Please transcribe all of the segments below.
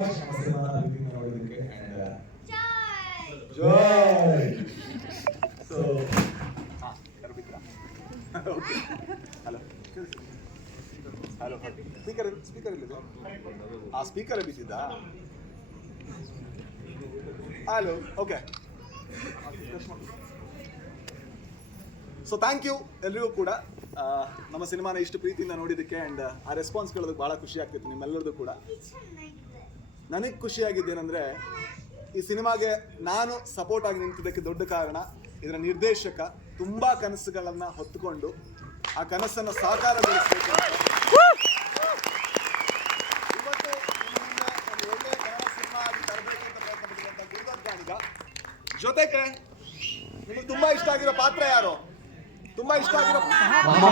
ನೋಡೋದಕ್ಕೆ and joy so hello hello speaker ಇಲ್ಲಿದೆ ಆ ಸ್ಪೀಕರ್ ಬಿದ್ದಿದ್ದಾ hello okay so thank you ಎಲ್ರಿಗೂ ಕೂಡ ನಮ್ಮ ಸಿನಿಮಾನ ಇಷ್ಟು ಪ್ರೀತಿಯಿಂದ ನೋಡಿದ್ದಕ್ಕೆ ಆ್ಯಂಡ್ ಆ ರೆಸ್ಪಾನ್ಸ್ ಕೇಳೋದಕ್ಕೆ ಭಾಳ ಖುಷಿ ಆಗ್ತಿತ್ತು ನಿಮ್ಮೆಲ್ಲರದು ಕೂಡ. ನನಗೆ ಖುಷಿಯಾಗಿದ್ದೇನೆಂದರೆ ಈ ಸಿನಿಮಾಗೆ ನಾನು ಸಪೋರ್ಟ್ ಆಗಿ ನಿಂತಿದ್ದಕ್ಕೆ ದೊಡ್ಡ ಕಾರಣ ಇದರ ನಿರ್ದೇಶಕ ತುಂಬ ಕನಸುಗಳನ್ನು ಹೊತ್ತುಕೊಂಡು ಆ ಕನಸನ್ನು ಸಾಕಾರಗೊಳಿಸಬೇಕು ಇವತ್ತು ಒಂದು ಒಳ್ಳೆಯ ಕನ್ನಡ ಸಿನಿಮಾ ಆಗಿ ತರಬೇಕು ಅಂತ ಪ್ರಯತ್ನ ಪಟ್ಟಿರುವಂಥ ಗುರುದತ್ ಗಾಣಿಗ ಜೊತೆಗೆ ನಿಮಗೆ ತುಂಬ ಇಷ್ಟ ಆಗಿರೋ ಪಾತ್ರ ಯಾರು? ತುಂಬಾ ಇಷ್ಟ ಆಗಿರೋ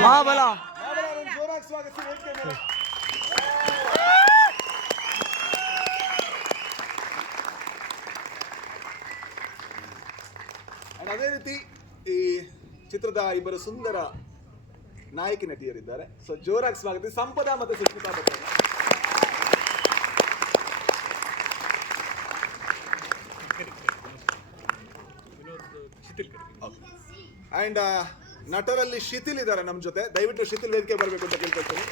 ಮಹಾಬಲ ಜೋರಾಗಿ ಸ್ವಾಗತಿಸಿ ವೇದಿಕೆ ಮೇಲೆ. ಅದೇ ರೀತಿ ಈ ಚಿತ್ರದ ಇಬ್ಬರು ಸುಂದರ ನಾಯಕಿ ನಟಿಯರಿದ್ದಾರೆ. ಸೊ ಜೋರಾಗಿ ಸ್ವಾಗತಿಸಿ ಸಂಪದ ಮತ್ತೆ ಸುಷ್ಮಿತಾ ಭಟ್. ಅಂಡ್ ನಟರಲ್ಲಿ ಶಿಥಿಲ್ ಇದ್ದಾರೆ ನಮ್ಮ ಜೊತೆ. ದಯವಿಟ್ಟು ಶಿಥಿಲ್ ವೇದಿಕೆ ಬರಬೇಕು ಅಂತ ಕೇಳ್ಕೊಳ್ತೀನಿ.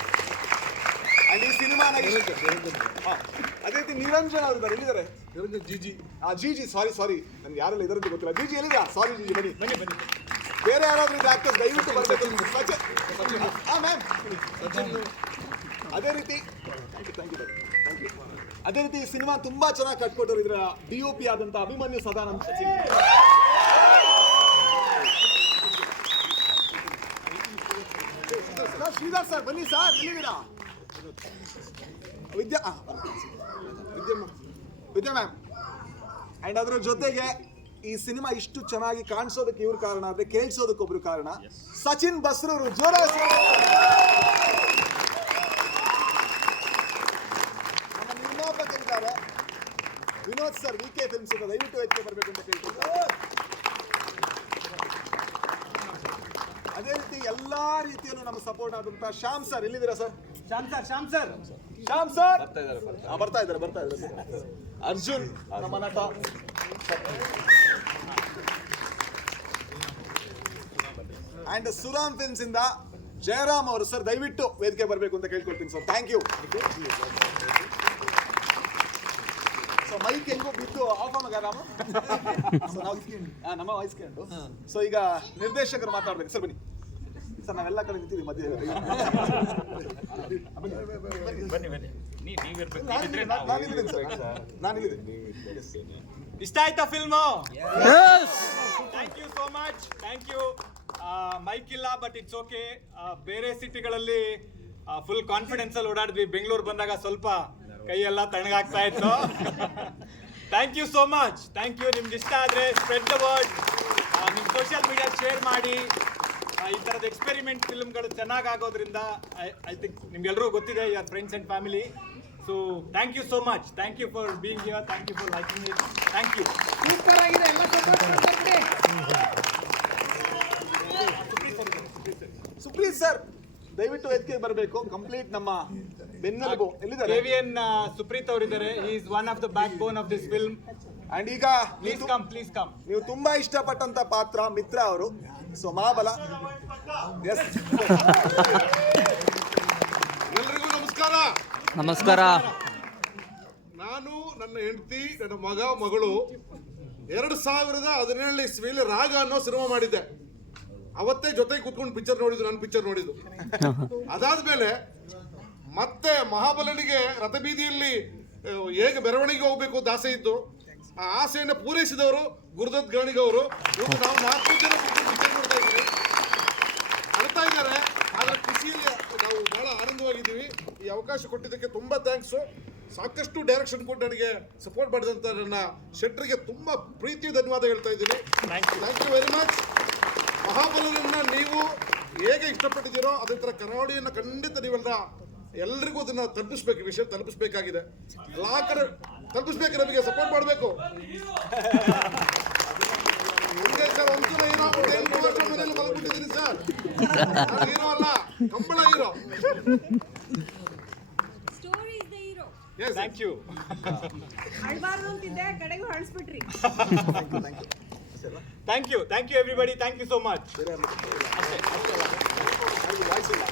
ಅಂಡ್ ಈ ಸಿನಿಮಾನ ಅದೇ ರೀತಿ ನಿರಂಜನ್ ಅವರು ಇದ್ದಾರೆ. ಎಲ್ಲಿದ್ದಾರೆ? ಜಿಜಿ ಸಾರಿ ನನ್ಗೆ ಯಾರೆಲ್ಲ ಇದರಂತ ಗೊತ್ತಿಲ್ಲ. ಜಿಜಿ ಎಲ್ಲಿದೆ? ಸಾರಿ ಜಿಜಿ ಬನ್ನಿ. ಬೇರೆ ಯಾರಾದ್ರೂ ಇದು ಆಕ್ಟರ್ಸ್ ದಯವಿಟ್ಟು ಬರಬೇಕು. ಮ್ಯಾಮ್ ಅದೇ ರೀತಿ ಥ್ಯಾಂಕ್ ಯು. ಅದೇ ರೀತಿ ಈ ಸಿನಿಮಾ ತುಂಬಾ ಚೆನ್ನಾಗಿ ಕಟ್ಕೊಟ್ಟರು ಇದರ DOP ಆದಂತ ಅಭಿಮನ್ಯು ಸದಾನಂದ. ಶ್ರೀಧರ್ ಸರ್ ಬನ್ನಿ ಸರ್, ಎಲ್ಲಿದ್ದೀರಾ? ವಿದ್ಯಾ ಮ್ಯಾಮ್. ಅಂಡ್ ಅದ್ರ ಜೊತೆಗೆ ಈ ಸಿನಿಮಾ ಇಷ್ಟು ಚೆನ್ನಾಗಿ ಕಾಣಿಸೋದಕ್ಕೆ ಇವ್ರ ಕಾರಣ ಅಂದ್ರೆ ಕೇಳಿಸೋದಕ್ಕೊಬ್ರು ಕಾರಣ ಸಚಿನ್ ಬಸ್ರೂರು. ಜೋರ ನಮ್ಮ ನಿರ್ಮಾಪಕರಿದ್ದಾರೆ ವಿನೋದ್ ಸರ್, VK ಫಿಲ್ಮ್ಸ್. ದಯವಿಟ್ಟು ವೇದಿಕೆ ಬರಬೇಕು ಅಂತ ಕೇಳ್ಕೊಳ್ತಾರೆ. ಅದೇ ರೀತಿ ಎಲ್ಲಾ ರೀತಿಯಲ್ಲೂ ನಮ್ಮ ಸಪೋರ್ಟ್ ಆದಂತ ಶ್ಯಾಮ್ ಸರ್. ಎಲ್ಲಿದ್ದೀರಾ ಸರ್? ಶ್ಯಾಮ್ ಸರ್ ಬರ್ತಾ ಇದ್ದಾರೆ. ಅರ್ಜುನ್ ನಮ್ಮ ನಟ. ಅಂಡ್ ಸುರಾಮ್ ಫಿಲ್ಮ್ಸ್ ಇಂದ ಜಯರಾಮ್ ಅವರು ಸರ್, ದಯವಿಟ್ಟು ವೇದಿಕೆ ಬರಬೇಕು ಅಂತ ಕೇಳ್ಕೊಳ್ತೀನಿ sir. Thank you. So mike ಹೆಂಗೋ ಬಿದ್ದು ಆಫ್ ಆಗ ರಾಮ ನಮ್ಮ ವಹಿಸ್ಕೊಂಡು. ಸೊ ಈಗ ನಿರ್ದೇಶಕರು ಮಾತಾಡ್ಬೇಕು ಸರ್. ಬನ್ನಿ ಸರ್, ನಾವೆಲ್ಲ ಕಡೆ ನಿಂತೀವಿ ಮಧ್ಯೆ. ಇಷ್ಟ ಆಯ್ತಾ film? Thank you so much. Thank you. Mike ಇಲ್ಲ ಬಟ್ ಇಟ್ಸ್ ಓಕೆ. ಬೇರೆ ಸಿಟಿಗಳಲ್ಲಿ ಫುಲ್ ಕಾನ್ಫಿಡೆನ್ಸ್ ಅಲ್ಲಿ ಓಡಾಡಿದ್ವಿ. ಬೆಂಗಳೂರು ಬಂದಾಗ ಸ್ವಲ್ಪ ಕೈಯೆಲ್ಲ ತಣ್ಣಗಾಗ್ತಾ ಇತ್ತು. Thank you so much. Thank you. ನಿಮ್ಗೆ ಇಷ್ಟ ಆದರೆ ಸ್ಪ್ರೆಡ್ ದ ವರ್ಡ್. ನಿಮ್ಮ ಸೋಷಿಯಲ್ ಮೀಡಿಯಾ ಶೇರ್ ಮಾಡಿ. ಈ ಥರದ ಎಕ್ಸ್ಪೆರಿಮೆಂಟ್ ಫಿಲ್ಮ್ಗಳು ಚೆನ್ನಾಗಿ ಆಗೋದ್ರಿಂದ ಐ ಥಿಂಕ್ ನಿಮ್ಗೆಲ್ಲರೂ ಗೊತ್ತಿದೆ, your friends and family. So thank you so much. Thank you for being here. Thank you for liking it. Thank you. Supreet sir ದಯವಿಟ್ಟು ವೇದಿಕೆ ಬರಬೇಕು. ಕಂಪ್ಲೀಟ್ ನಮ್ಮ ಬೆನ್ನೆಲುಬು. ಎಲ್ಲಿದ್ದಾರೆ? KVN ಸುಪ್ರೀತ್ ಅವರಿದ್ದಾರೆ. He is one of the back bone of this film. And ಈಗ please come. ನೀವು ತುಂಬಾ ಇಷ್ಟಪಟ್ಟಂತ ಪಾತ್ರ ಮಿತ್ರ ಅವರು. ಸೊ ಮಹಾಬಲ. ಎಸ್, ಎಲ್ರಿಗೂ ನಮಸ್ಕಾರ. ನಾನು, ನನ್ನ ಹೆಂಡತಿ, ನನ್ನ ಮಗಳು 2017 ಇಸ್ವಿಯಲ್ಲಿ ರಾಗ ಅನ್ನೋ ಸಿನಿಮಾ ಮಾಡಿದ್ದೆ. ಅವತ್ತೇ ಜೊತೆಗೆ ಕೂತ್ಕೊಂಡು ಪಿಕ್ಚರ್ ನೋಡಿದ್ದು, ನನ್ನ ಪಿಕ್ಚರ್ ನೋಡಿದ್ದು. ಅದಾದ್ಮೇಲೆ ಮತ್ತೆ ಮಹಾಬಲನಿಗೆ ರಥಬೀದಿಯಲ್ಲಿ ಹೇಗೆ ಮೆರವಣಿಗೆ ಹೋಗ್ಬೇಕು ಅಂತ ಆಸೆ ಇತ್ತು. ಆ ಆಸೆಯನ್ನು ಪೂರೈಸಿದವರು ಗುರುದತ್ ಗಾಣಿಗ ಅವರು. ಇವತ್ತು ನಾವು 4 ಜನ ಪಿಕ್ಚರ್ ನೋಡ್ತಾ ಇದ್ದೀವಿ. ಅಳ್ತಾ ಇದ್ದಾರೆ, ಆದರೆ ಖುಷಿಯಲ್ಲಿ ನಾವು ಬಹಳ ಆನಂದವಾಗಿದ್ದೀವಿ. ಈ ಅವಕಾಶ ಕೊಟ್ಟಿದ್ದಕ್ಕೆ ತುಂಬಾ ಥ್ಯಾಂಕ್ಸು. ಸಾಕಷ್ಟು ಡೈರೆಕ್ಷನ್ ಕೊಟ್ಟು ನನಗೆ ಸಪೋರ್ಟ್ ಮಾಡಿದಂಥ ನನ್ನ ಶೆಟ್ಟರಿಗೆ ತುಂಬ ಪ್ರೀತಿ ಧನ್ಯವಾದ ಹೇಳ್ತಾ ಇದ್ದೀನಿ. Thank you very much. ಮಹಾಬಲನನ್ನ ನೀವು ಹೇಗೆ ಇಷ್ಟಪಟ್ಟಿದ್ದೀರೋ ಅದೇ ಥರ ಕರಾವಳಿಯನ್ನು ಖಂಡಿತ ನೀವೆಲ್ಲ ಎಲ್ರಿಗೂ ಅದನ್ನ ತಲುಪಿಸ್ಬೇಕು. ಈ ವಿಷಯ ತಲುಪಿಸ್ಬೇಕಾಗಿದೆ. ಎಲ್ಲಾ ಕಡೆ ತಲುಪಿಸ್ಬೇಕು. ನಮಗೆ ಸಪೋರ್ಟ್ ಮಾಡಬೇಕು. ಸರ್ ಒಂಚೂರ ಹೀರೋ 8 ವರ್ಷ ಮನೆಯಲ್ಲಿ ಮಲಗ್ಬಿಟ್ಟಿದ್ದೀನಿ ಸರ್. ಹೀರೋ ಅಲ್ಲ, Kambala hero. Yes, thank you ಅಳ್ಬಾರ್ದು ಅಂತಿದ್ದೆ ಕಡೆಗೂ ಅಳಿಸ್ಬಿಟ್ರಿ. Thank you everybody thank you so much ಬೇರೆ ವಾಯ್ಸ್ ಇಲ್ಲ